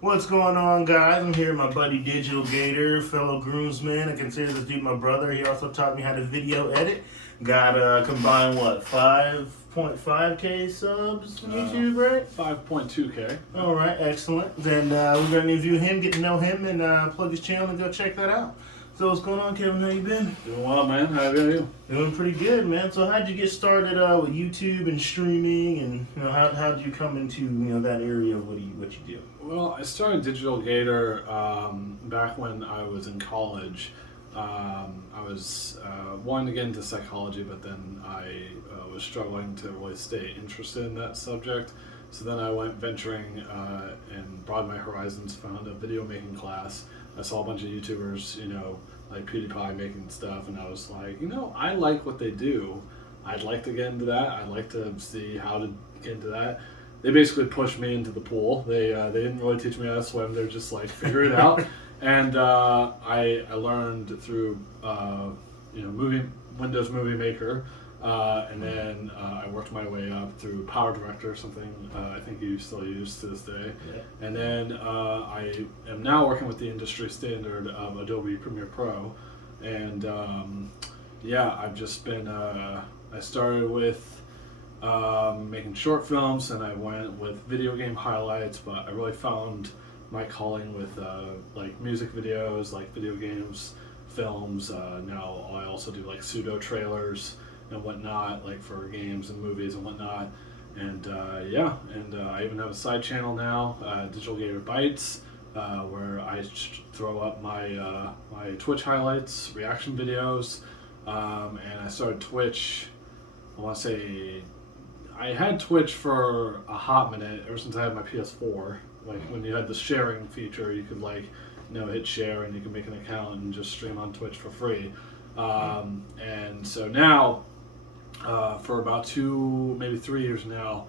What's going on, guys? I'm here with my buddy Digital Gator, fellow groomsman. I consider this dude my brother. He also taught me how to video edit. Got combined, 5.5k subs on YouTube, right? 5.2k. All right, excellent. Then we're going to interview him, get to know him, and plug his channel and go check that out. So what's going on, Kevin? How you been? Doing well, man. How are you? Doing pretty good, man. So how'd you get started with YouTube and streaming, and how'd you come into that area of what you do? Well, I started Digital Gator back when I was in college. I was wanting to get into psychology, but then I was struggling to really stay interested in that subject. So then I went venturing and broadened my horizons, found a video making class. I saw a bunch of YouTubers, like PewDiePie making stuff, and I was like, I like what they do. I'd like to get into that. I'd like to see how to get into that. They basically pushed me into the pool. They didn't really teach me how to swim. They're just like, figure it out. And I learned through Windows Movie Maker, and then I worked my way up through Power Director, something I think you still use to this day. Yeah. And then I am now working with the industry standard of Adobe Premiere Pro, and I've just been. I started with making short films, and I went with video game highlights, but I really found my calling with like music videos, like video games, films. Now I also do like pseudo trailers and whatnot, like for games and movies and whatnot. And I even have a side channel now, Digital Gator Bytes, where I throw up my my Twitch highlights, reaction videos, and I started Twitch. I want to say I had Twitch for a hot minute ever since I had my PS4. Like when you had the sharing feature, you could hit share and you can make an account and just stream on Twitch for free. And so now, for about 2, maybe 3 years now,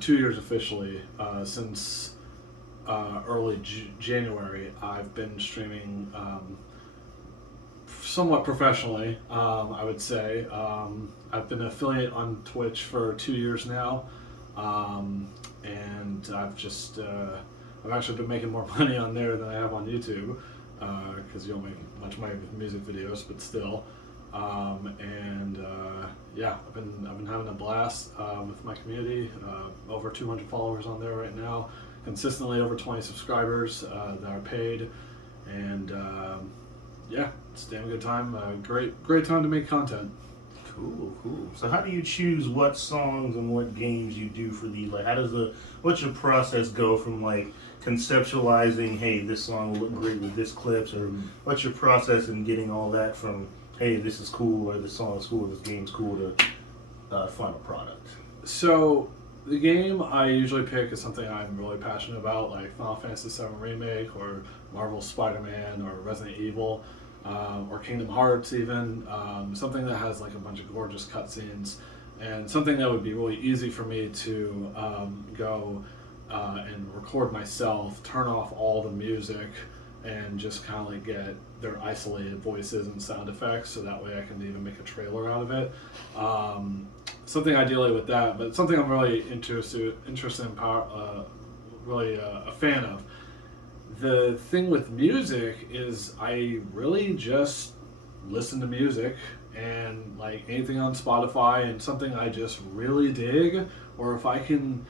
2 years officially, since early January, I've been streaming somewhat professionally, I would say. I've been an affiliate on Twitch for 2 years now, and I've actually been making more money on there than I have on YouTube, because you don't make much money with music videos, but still. I've been having a blast with my community. Over 200 followers on there right now, consistently over 20 subscribers that are paid, and it's a damn good time. Great time to make content. Cool. So how do you choose what songs and what games you do for these? Like, what's your process go from like conceptualizing, hey, this song will look great with this clips, or what's your process in getting all that from, hey, this is cool, or this song is cool, this game's cool, to final product? So the game I usually pick is something I'm really passionate about, like Final Fantasy VII Remake, or Marvel's Spider-Man, or Resident Evil, or Kingdom Hearts even, something that has like a bunch of gorgeous cutscenes, and something that would be really easy for me to go and record myself, turn off all the music, and just kind of like get their isolated voices and sound effects, so that way I can even make a trailer out of it. Something ideally with that, but something I'm really interested in, really a fan of. The thing with music is I really just listen to music, and like anything on Spotify, and something I just really dig, or if I can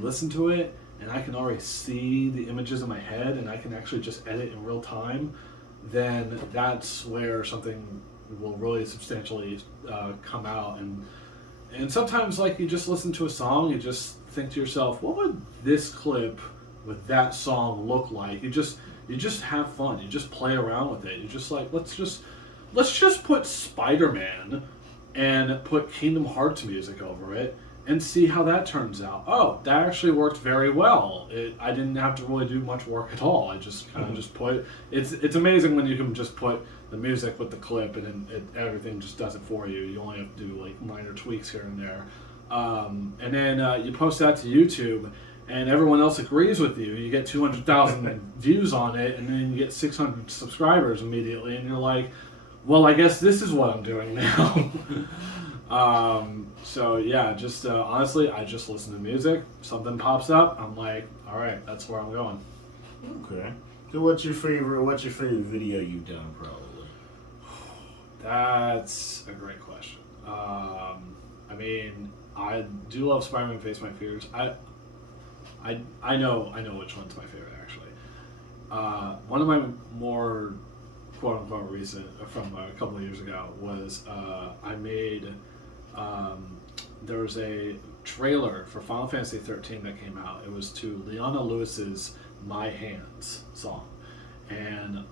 listen to it and I can already see the images in my head and I can actually just edit in real time, then that's where something will really substantially come out. And sometimes, like, you just listen to a song, you just think to yourself, what would this clip with that song look like? You just have fun. You just play around with it. You're just like, let's just put Spider-Man and put Kingdom Hearts music over it and see how that turns out. Oh, that actually worked very well. I didn't have to really do much work at all. I just kind of just put. It's amazing when you can just put the music with the clip, and everything just does it for you. You only have to do like minor tweaks here and there, and then you post that to YouTube, and everyone else agrees with you. You get 200,000 views on it, and then you get 600 subscribers immediately, and you're like, well, I guess this is what I'm doing now. So yeah, just honestly, I just listen to music. Something pops up, I'm like, all right, that's where I'm going. Okay. So what's your favorite video you've done, probably? That's a great question. I mean, I do love Spider-Man Face My Fears. I know which one's my favorite actually. One of my more quote unquote recent from a couple of years ago was I made there was a trailer for Final Fantasy 13 that came out. It was to Leona Lewis's My Hands song. And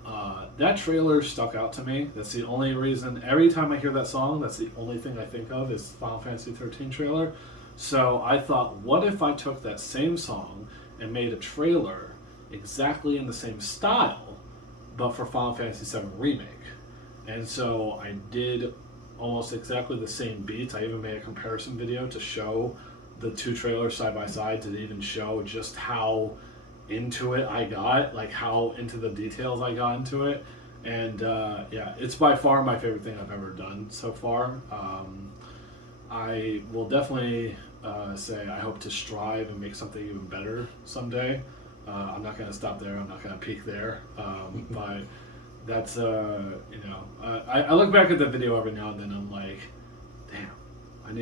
that trailer stuck out to me. That's the only reason. Every time I hear that song, that's the only thing I think of is Final Fantasy 13 trailer. So I thought, what if I took that same song and made a trailer exactly in the same style, but for Final Fantasy 7 Remake? And so I did almost exactly the same beats. I even made a comparison video to show the two trailers side by side to even show just how into it I got, like how into the details I got into it. And yeah, it's by far my favorite thing I've ever done so far. I will definitely say I hope to strive and make something even better someday. I'm not going to stop there. I'm not going to peak there. But that's I look back at the video every now and then. I'm like, damn, I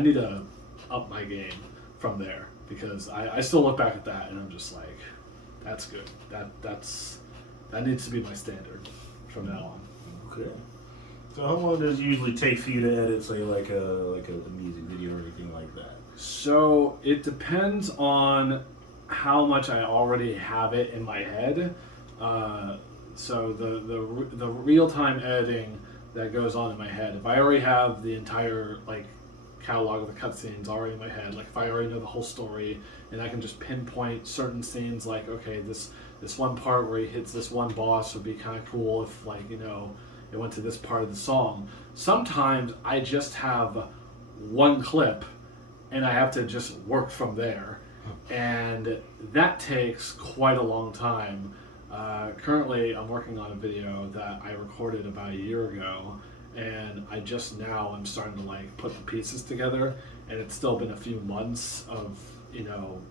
need to up my game from there, because I still look back at that and I'm just like, that's good. That needs to be my standard from now on. Okay. So how long does it usually take for you to edit, say, like a music video or anything like that? So it depends on how much I already have it in my head. So the real time editing that goes on in my head, if I already have the entire catalog of the cutscenes already in my head, like if I already know the whole story and I can just pinpoint certain scenes, like okay, this one part where he hits this one boss would be kind of cool if it went to this part of the song. Sometimes I just have one clip and I have to just work from there, and that takes quite a long time. Currently I'm working on a video that I recorded about a year ago, and I just now I'm starting to put the pieces together, and it's still been a few months of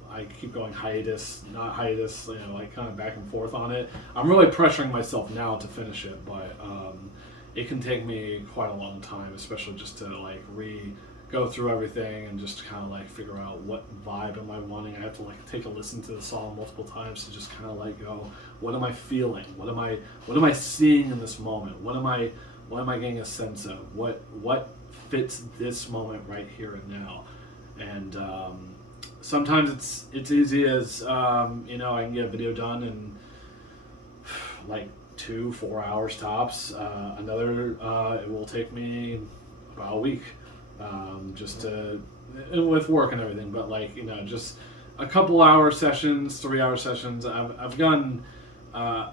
I keep going hiatus, not hiatus, kind of back and forth on it. I'm really pressuring myself now to finish it, but it can take me quite a long time, especially just to go through everything and just kind of figure out what vibe am I wanting. I have to take a listen to the song multiple times to just kind of go, what am I feeling? What am I seeing in this moment? What am I getting a sense of? What fits this moment right here and now? And sometimes it's easy as I can get a video done in 2-4 hours tops. Another it will take me about a week, just to, with work and everything. But just a couple hour sessions, 3-hour sessions. I've done other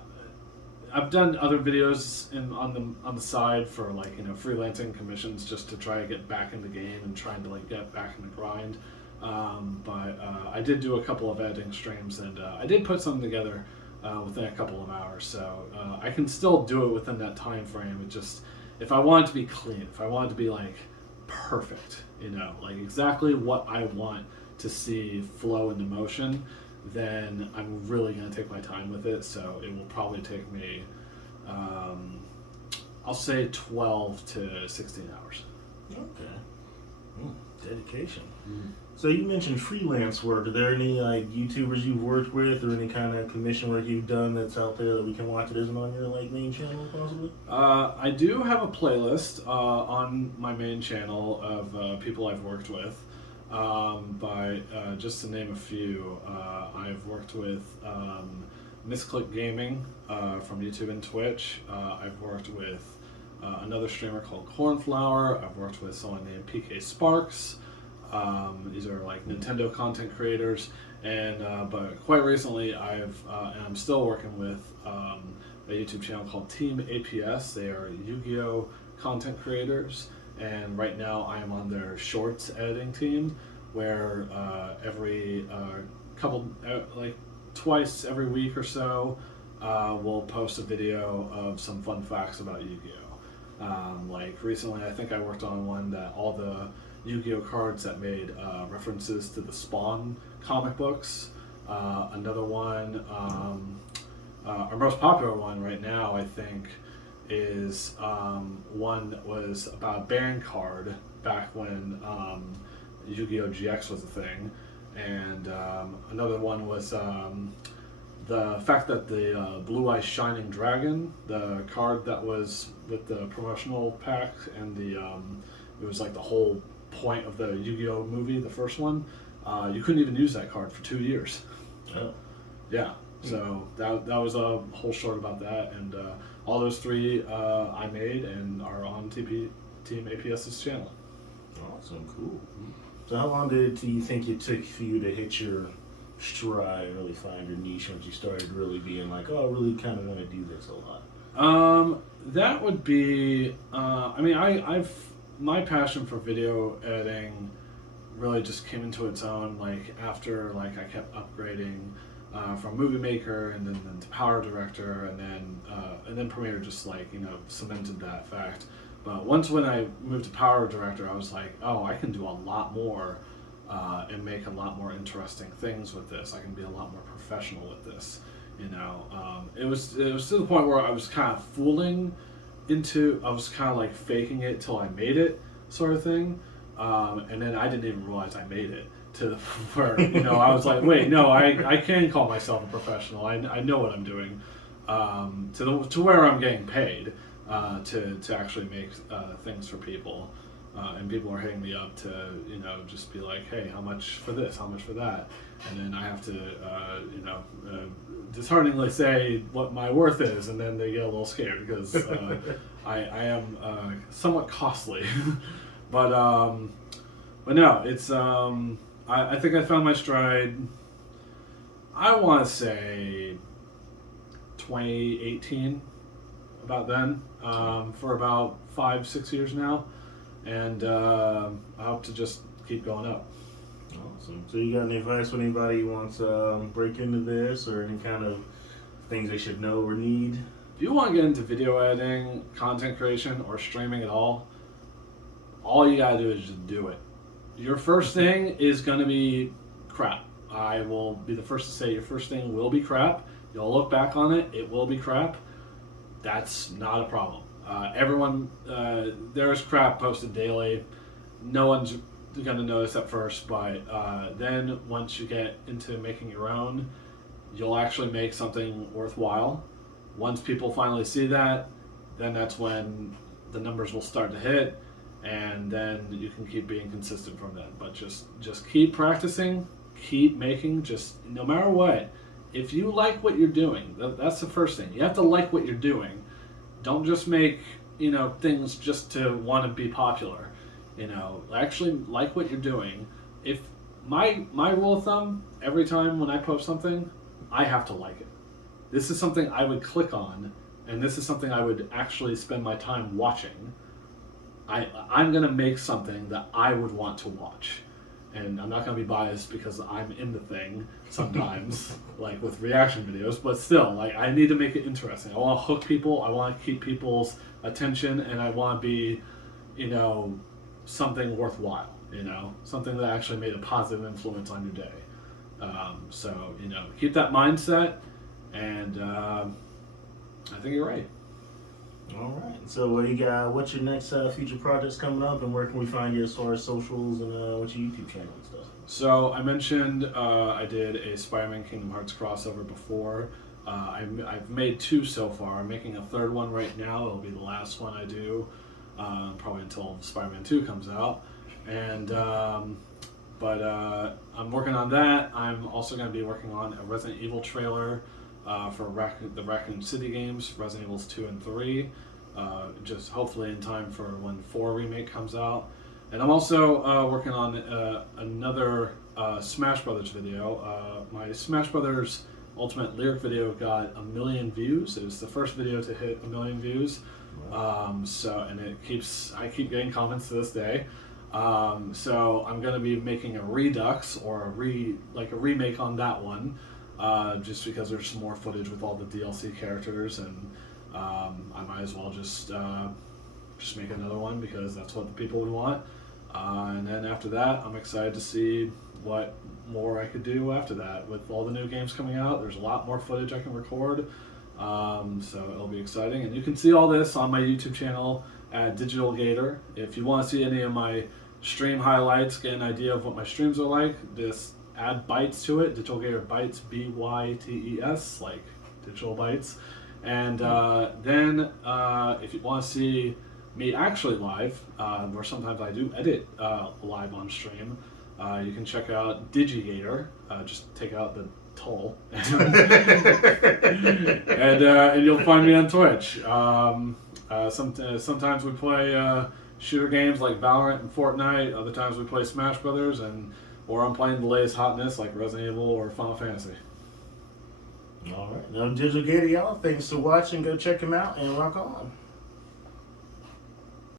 videos on the side for freelancing commissions, just to try to get back in the game and trying to get back in the grind. But I did do a couple of editing streams, and I did put something together within a couple of hours. So I can still do it within that time frame. It just, if I want it to be clean, if I want it to be perfect, exactly what I want to see flow into motion, then I'm really going to take my time with it. So it will probably take me, I'll say 12 to 16 hours. Okay. Dedication. So you mentioned freelance work. Are there any YouTubers you've worked with, or any kind of commission work you've done that's out there that we can watch that isn't on your main channel, possibly? I do have a playlist on my main channel of people I've worked with. Just to name a few, I've worked with Misclick Gaming from YouTube and Twitch. I've worked with another streamer called Cornflower. I've worked with someone named PK Sparks. These are Nintendo content creators, and but quite recently and I'm still working with a YouTube channel called Team APS. They are Yu-Gi-Oh content creators, and right now I am on their shorts editing team, where every twice every week or so we'll post a video of some fun facts about Yu-Gi-Oh. Recently, I think I worked on one that all the Yu-Gi-Oh cards that made references to the Spawn comic books. Another one our most popular one right now, I think, is one that was about a band card back when Yu-Gi-Oh! GX was a thing, and another one was the fact that the Blue Eyes Shining Dragon, the card that was with the promotional pack, and it was like the whole point of the Yu-Gi-Oh! Movie, the first one, you couldn't even use that card for 2 years. Oh. Yeah, so that was a whole short about that, and all those three I made and are on Team APS's channel. Awesome, cool. So how long do you think it took for you to hit your stride and really find your niche once you started really being like, oh, I really kind of want to do this a lot? That would be, I've my passion for video editing really just came into its own like after like I kept upgrading from Movie Maker and then to Power Director and then Premiere just like cemented that fact. But once when I moved to Power Director, I was like, oh, I can do a lot more and make a lot more interesting things with this. I can be a lot more professional with this. It was to the point where I was kind of I was kind of like faking it till I made it sort of thing. And then I didn't even realize I made it to the where I was like, wait, no, I can call myself a professional. I know what I'm doing. To where I'm getting paid to actually make things for people, and people are hitting me up to just be like, hey, how much for this? How much for that? And then I have to dishearteningly say what my worth is, and then they get a little scared because I am somewhat costly. But no, it's I think I found my stride. I want to say 2018, about then, for about 5-6 years now, and I hope to just keep going up. Awesome. So you got any advice for anybody who wants to break into this, or any kind of things they should know or need? If you want to get into video editing, content creation, or streaming at all you gotta do is just do it. Your first thing is gonna be crap. I will be the first to say your first thing will be crap. You'll look back on it, it will be crap. That's not a problem. Everyone, there's crap posted daily. No one's gonna notice at first, but then once you get into making your own, you'll actually make something worthwhile. Once people finally see that, then that's when the numbers will start to hit, and then you can keep being consistent from then. But just keep practicing, keep making, just no matter what. If you like what you're doing, that's the first thing. You have to like what you're doing. Don't just make things just to want to be popular. Actually like what you're doing. If my rule of thumb, every time when I post something, I have to like it. This is something I would click on, and this is something I would actually spend my time watching. I'm going to make something that I would want to watch. And I'm not going to be biased because I'm in the thing sometimes, like with reaction videos, but still, like I need to make it interesting. I want to hook people, I want to keep people's attention, and I want to be, something worthwhile, something that actually made a positive influence on your day. So, keep that mindset, and I think you're right. All right. So what you got? What's your next future projects coming up, and where can we find you as far as socials and what's your YouTube channel and stuff? So I mentioned I did a Spider-Man Kingdom Hearts crossover before. I've made 2 so far. I'm making a 3rd one right now. It'll be the last one I do, probably until Spider-Man 2 comes out. And but I'm working on that. I'm also going to be working on a Resident Evil trailer for the Raccoon City games, Resident Evils 2 and 3, just hopefully in time for when 4 remake comes out. And I'm also working on another Smash Brothers video. My Smash Brothers Ultimate Lyric video got 1 million views. It was the first video to hit 1 million views. And I keep getting comments to this day. So I'm going to be making a redux or a remake on that one. Just because there's some more footage with all the DLC characters, and I might as well just make another one because that's what the people would want. And then after that, I'm excited to see what more I could do after that. With all the new games coming out, there's a lot more footage I can record. So it'll be exciting. And you can see all this on my YouTube channel at Digital Gator. If you want to see any of my stream highlights, get an idea of what my streams are like, just add Bytes to it. Digital Gator Bytes, BYTES, like digital bytes. And then if you want to see me actually live, or sometimes I do edit live on stream, you can check out DigiGator. Just take out the toll, and you'll find me on Twitch. Sometimes we play shooter games like Valorant and Fortnite. Other times we play Smash Brothers, or I'm playing the latest hotness like Resident Evil or Final Fantasy. All right. Now, Digital Gator, y'all, thanks for watching. Go check him out and rock on.